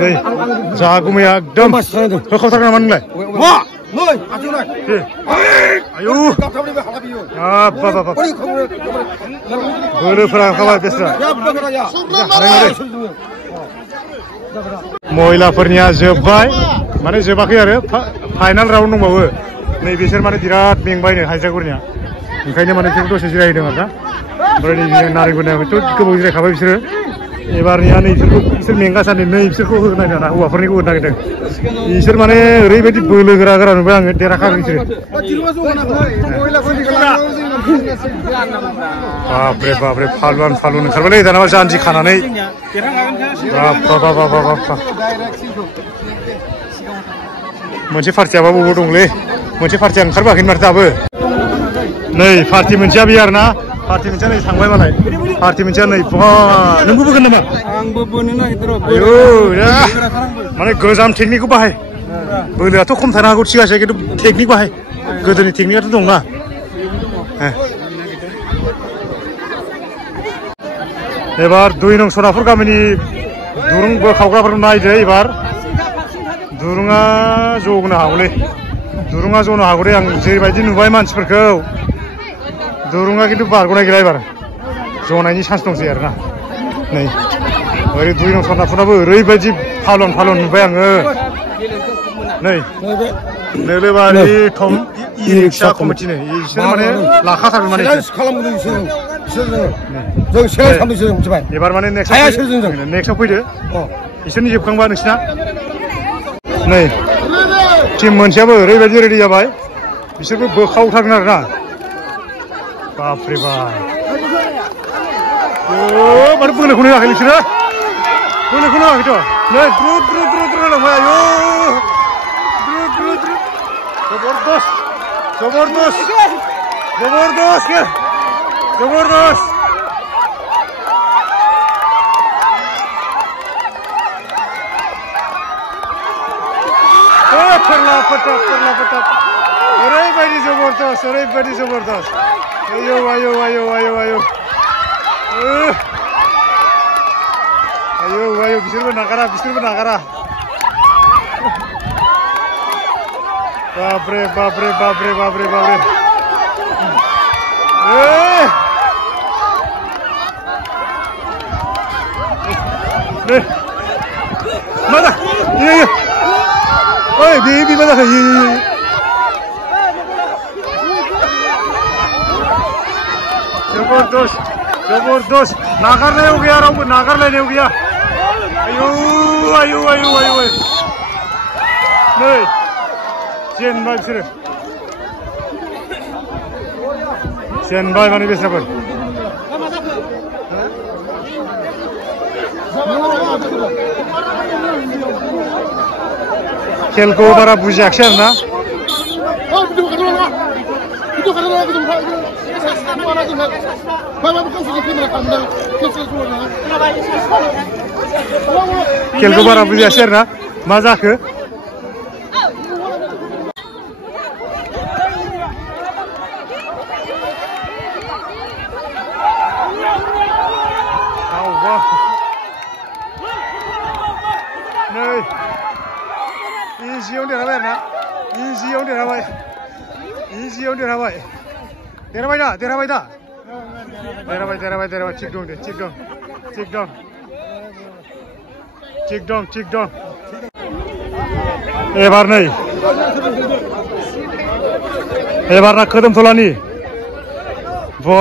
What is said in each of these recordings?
नै जागुमाया एकदम होखावथारगोन नामा नोंलाय आयु बोलोफोरा ओंखारबाय बेस्रा महिलाफोरनिया जोब्बाय माने जोबाखै आरो फाइनाल राउन्ड दंबावो नै बिसोर माने बिराद मेंबायनो हायज्रागुरिनिया ओंखायनो माने बिसोर दसे जिरायदों आरोना ओमफ्राय नै नारेंगुरिनियाबोथ' गोबाव जिरायखाबाय बिसोरो एबारनिया नै बिसोर मेंगासारनि नै बिसोरखौ होनो नागिरदों ना हौवाफोरनिखौ होनो नागिरदों बिसोर माने ओरैबायदि बोलो गोरा गोरा नुबाय आङो देरहाखागोन बिसोरो बापरे बापरे फालुआन ओंखारबायलै दानाबा जानजि खानानै मोनसे पार्टियाबा बबाव दंलै मोनसे पार्टिया ओंखारबोआखै माथो दाबो नै पार्टि मोनसेया बे आरोना पार्टि मोनसेया नै थांबाय मालाय पार्टि मोनसेया नै नोंबो बोगोन नामा आंबो बोनो नागिरदों माने गोजाम टेकनिकखौ बाहाय बोलोआथ' खम थानो हागौ थिगासे खिन्थु टेकनिक बाहाय गोदोनि टेकनिकआथ' दंना एबार 2 नं सनापुर गामिनि दुरुं बोखावग्राफोरखौ नायदो एबार दुरुङा जनो हागौलै दुरुङा जनो हागौ दे आं जेबायदि नुबाय मानसिफोरखौ दुरुङा खिन्थु बारग'नाय गैला एबार जनायनि चान्स दंसै आरोना नै ओरै 2 नं सनापुराबो ओरैबायदि फालन नुबाय आङो नै नोलोबारि थम इ-रिक्सा कमिटिनो बिसोर माने लाखाथारगोन माने एबार माने नेक्स्टआव फैदो बिसोरनि जोबखांबा नोंसिना नै टिम मोनसेयाबो ओरैबायदि रेडि जाबाय बिसोरबो बोखावथारगोन आरोना बापरे बाप माथो बोलोखौनो होआखै बिसोरो बोलोखौनो होआखैथ' नै द्रु लांबाय आयु जबरदस्त फोरला फटाब ओरैबायदि जबरदस्त आयौ बिसोरबो नागारा बापरे mana iya oi bibi mana जबरदस्त नागारनायाव गैया रावबो नागारलायनायाव गैया आयु नै जेनबाय बिसोरो जेनबाय माने बेस्राफोर खेलखौ बारा बुजियाखिसै आरोना खेलखौ बारा बुजियासै आरोना मा जाखो नै इजियावनो देरहाबाय आरोना इजियावनो देरहाबाय दा देरहाबाय थिग दं एबार ना खोदोमथलानि बा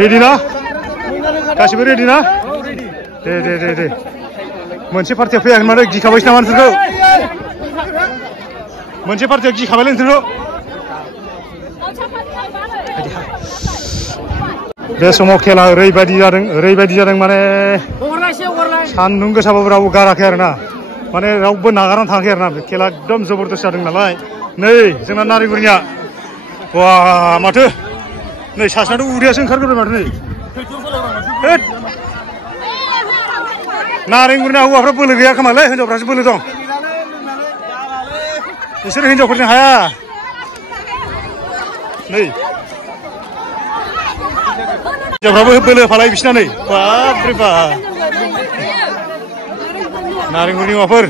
रेडि ना गासिबो रेडि ना दे मोनसे पार्टिया फैयाखै माने गिखाबायसो नामा नोंसोरखौ मोनसे पार्टिया गिखाबायलै नोंसोरखौ बे समाव खेला ओरैबायदि जादों माने सान्दुं गोसाबाबो रावबो गाराखै आरोना माने रावबो नागारनानै थाङाखै आरोना खेला एकदम जबरदस्त जादों नालाय नै जोंना नारेंगुरिनिया बा माथो नै सासेनाथ' उदैयासो ओंखारग्रोबाय माथो नै नारेंगुरिना हौवाफ्रा बोलो गैया खोमालै हिनजावफ्रासो बोलो दं बिसोर हिनजावफोरजों हाया नै हिनजावफ्राबो बोलो फालाय बिसिना नै बापरे बाप नारेंखलनि माबाफोर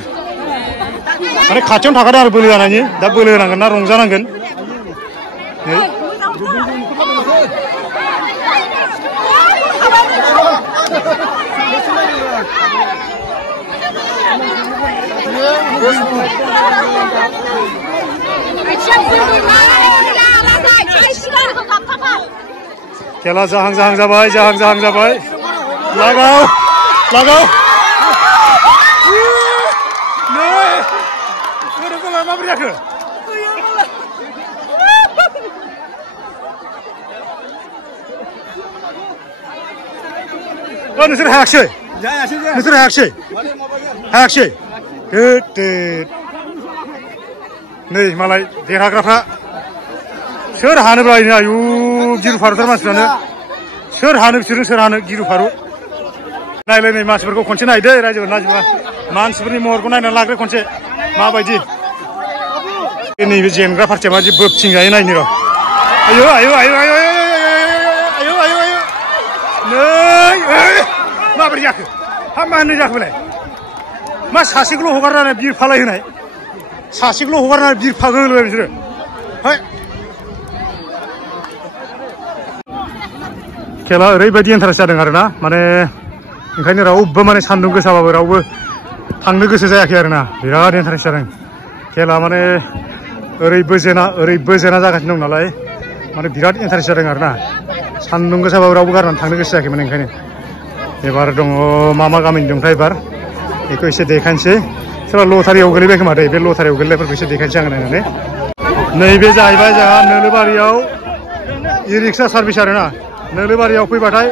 माने खाथियावनो थाखादों आरो बोलो जानायनि दा बोलो होनांगोन ना रंजानांगोन नै खेला जाहां जाबाय लागाव नै गोरोबोलाय माबोरै जाखो नोंसोर हायाखिसै नै मालाय देरहाग्राफ्रा सोर हानोब्रा आयु गिरु फारुथार मानसिफ्रानो सोर हानो बिसोरजों सोर हानो गिरु फारु नायलाय मानसिफोरखौ खनसे नायदो रायजोफोर नायजोबा मानसिफोरनि महरखौ नायनानै लाग्रो खनसे माबायदि नैबे जेनग्रा पार्टिया माबायदि बोबथिंजायो नायनो र' नै माबोरै जाखो मा होननाय जाखो बेलाय मा सासेखौल' हगारनानै बिरफालाय होनाय सासेखौल' हगारनानै बिरफागो होलाय बिसोरो खेला ओरैबायदि इन्टारेस्ट जादों आरोना माने ओंखायनो रावबो माने सान्दुं गोसाबाबो रावबो थांनो गोसो जायाखै आरोना बिराद इन्टारेस्ट जादों खेला माने ओरैबो जेना जागासिनो दं नालाय माने बिराद इन्टारेस्ट जादों आरोना सान्दुं गोसाबाबो रावबो गारनानै थांनो गोसो जायाखै माने ओंखायनो एबार दङ मा गामिनि दंथाय एबार बेखौ एसे देखायनोसै सोरबा लटारियाव गोलैबाय खोमा दे बे लटारियाव गोलैनायफोरखौ एसे देखायनोसै आं नायनानै नैबे जाहैबाय जोंहा नोलोबारियाव इ रिक्सा सार्भिस आरोना नोलोबारियाव फैबाथाय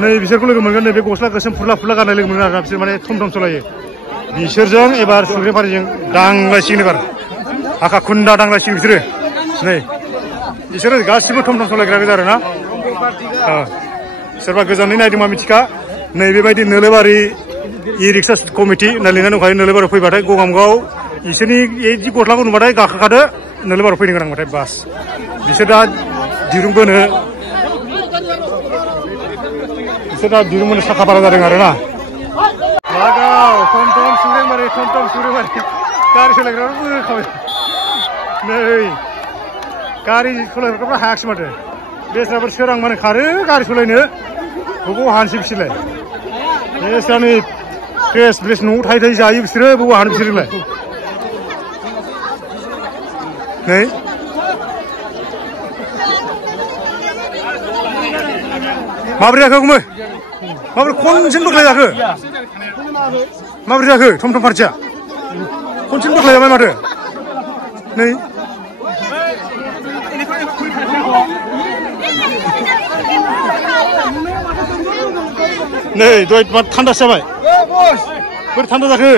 नै बिसोरखौ लोगो मोनगोन नैबे गस्ला गोसोम फुरला गाननाय लोगो मोनगोन आरोना बिसोर माने थम सलायो बिसोरजों एबार सुग्रेफारिजों दांलायसिगोन एबार आखा खुन्दा दांलायसिगोन बिसोरो गासिबो थम सलायग्रा गोजा आरोना सोरबा गोजाननि नायदोंबा मिथिखा नैबेबायदि नोलोबारि इ रिक्सा कमिटि होनना लिरनानै दंखायो नोलोबारियाव फैबाथाय गगामुगाव इसोरनि जि गस्लाखौ नुबाथाय गाखोखादो नोलोबारियाव फैनो गोनांबाथाय बास बिसोर दा दिरुं बोनो साखा बारा जादों आरोना लागाव थम सुग्रेमारि गारि सालायग्राफ्रा बोखाबाय नै गारि सालायग्राफ्रा हायाखिसै माथो बेस्राफोर सोरां माने खारो गारि सालायनो बबाव हानोसै बिसोरलाय बेस्रा नै फ्रेस न'आव थायै जायो बिसोरो बबाव हानो बिसोरलाय नै माबोरै जाखो गुमै माबोरै खनसेनो बोख्लाय जाखो माबोरै जाखो थम पार्टिया खनसेनो बोख्लाय जाबाय माथो नै दहाय थान्दासो जाबाय बोरै थान्दा जाखो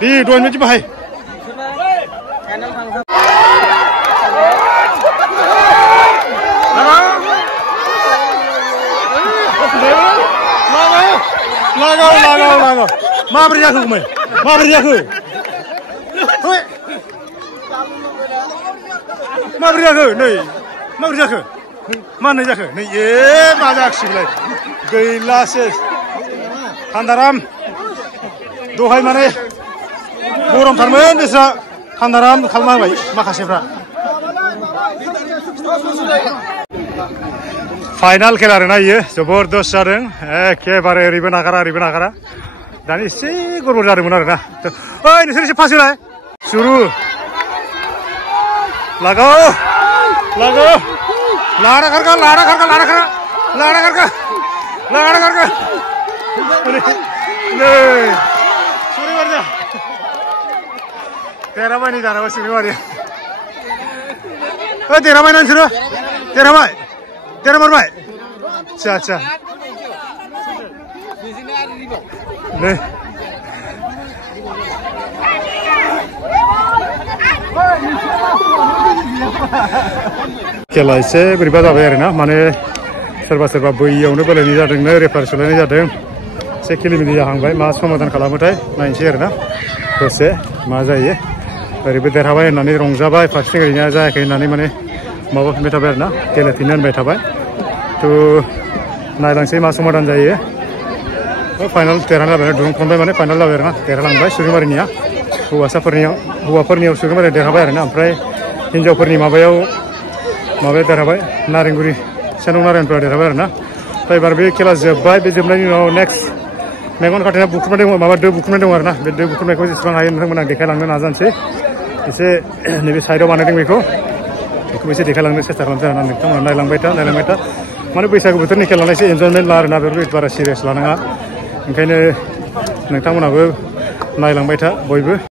दे दहाय बायदि बाहाय लागाव माबोरै जाखो गुमै माबोरै जाखो नै माबोरै जाखो मा होननाय जाखो नै मा जाखिसैलाय गैलासो थान्दाराम दहाय माने गरमथारमोन बिस्रा थान्दाराम खालामना होबाय माखासेफ्रा फाइनाल खेला आरोना इयो जबरदस्त जादों एखेबारे ओरैबो नागारा दानि एसे गरबर जादोंमोन आरोना ओइ नोंसोर एसे पास होलाय सुरु लागाव लारा खारगा नै सुरिबारिया देरहाबाय नै दानाबा सुरिबारिया देरहाबाय ना नोंसोरो देरहामारबाय आच्छा नै खेला एसे बोरैबा जाबाय आरोना माने सोरबा बैयावनो बोलायनाय जादोंनो रेफार सोलायनाय जादों एसे खेलिमेलि जाहांबाय मा समाधान खालामोथाय नायनोसै आरोना दसे मा जायो ओरैबो देरहाबाय होननानै रंजाबाय फारसेथिं ओरैनो जायाखै होननानै माने माबाफिनबाय थाबाय आरोना गेलेफिननो होनबाय थाबाय थ' नायलांसै मा समाधान जायो फाइनाल देरहानाय जाबाय दुरुं खनबाय माने फाइनाल जाबाय आरोना देरहालांबाय सुरिमारिनिया हौवाफोरनियाव सुरिमारिया देरहाबाय आरोना ओमफ्राय हिन्जावफोरनि माबाया देरहाबाय नारेंगुरि सेनं नारायणफोरा देरहाबाय आरोना ओमफ्राय एबार बे खेला जोब्बाय बे जोबनायनि उनाव नेक्स्ट मेगन खाथेना बुख्रुबनाय दङ माबा दो बुख्रुबनाय दङ आरोना बे दो बुख्रुबनायखौ जेसेबां हायो नोंथांमोन आं देखायलांनो नाजानोसै एसे नैबे साइडआव बानायदों बेखौबो एसे देखायलांनो सेस्था खालामसै आरोना नोंथांमोना नायलांबाय था माने बैसागु बोथोरनि खेला नालाय एसे एन्जयमेन्ट ला आरोना बेफोरबायदि बारा सिरियास लानाङा ओंखायनो नोंथांमोनाबो नायलांबाय था बयबो